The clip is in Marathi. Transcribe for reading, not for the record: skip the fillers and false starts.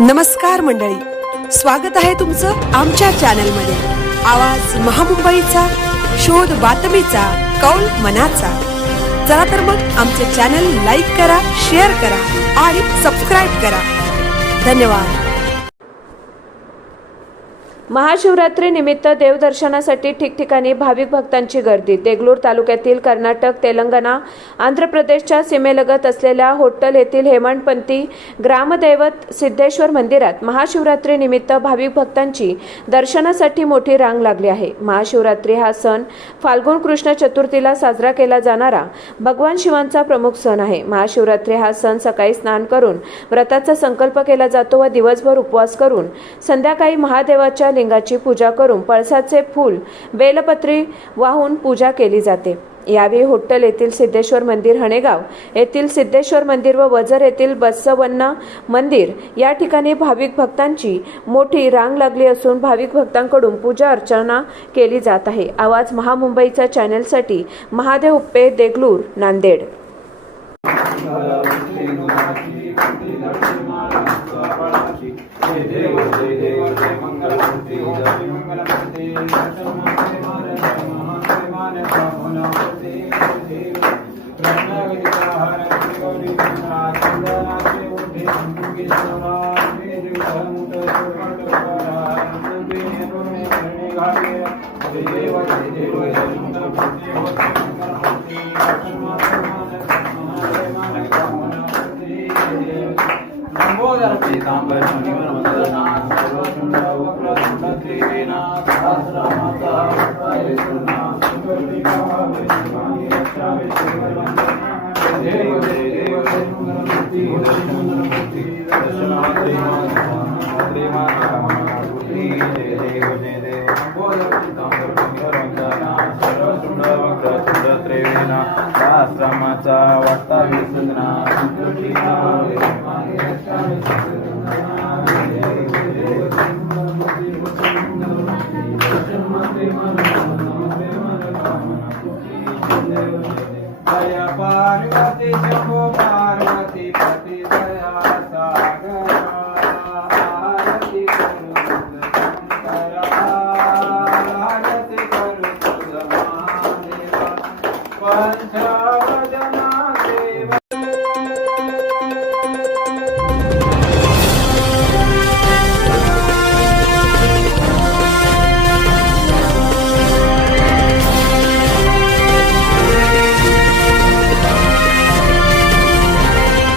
नमस्कार मंडळी, स्वागत आहे तुमचं आमच्या चॅनलमध्ये। आवाज महामुंबईचा, शोध बातमीचा, कौल मनाचा। चला तर मग आमचे चॅनल लाईक करा, शेअर करा आणि सबस्क्राइब करा। धन्यवाद। महाशिवरात्री निमित्त देवदर्शनासाठी ठिकठिकाणी भाविक भक्तांची गर्दी। देगलूर तालुक्यातील कर्नाटक, तेलंगणा, आंध्र प्रदेशच्या सीमेलगत असलेल्या होट्टल येथील हेमाडपंथी ग्रामदैवत सिद्धेश्वर मंदिरात महाशिवरात्री निमित्त भाविक भक्तांची दर्शनासाठी मोठी रांग लागली आहे। महाशिवरात्री हा सण फाल्गुन कृष्ण चतुर्थीला साजरा केला जाणारा भगवान शिवांचा प्रमुख सण आहे। महाशिवरात्री हा सण सकाळी स्नान करून व्रताचा संकल्प केला जातो व दिवसभर उपवास करून संध्याकाळी महादेवाच्या लिंगाची पूजा करून पळसाचे फूल, बेलपत्री वाहून पूजा केली जाते। यावेळी होट्टल येथील सिद्धेश्वर मंदिर, हणेगाव येथील सिद्धेश्वर मंदिर व वजर येथील बसवण्णा मंदिर या ठिकाणी भाविक भक्तांची मोठी रांग लागली असून भाविक भक्तांकडून पूजा अर्चना केली जात आहे। आवाज महामुंबईच्या चॅनलसाठी महादेव उप्पे, देगलूर, नांदेड। आश्रमाचा वाटता विसंजना पार्वती शंभो पार्वती पति दया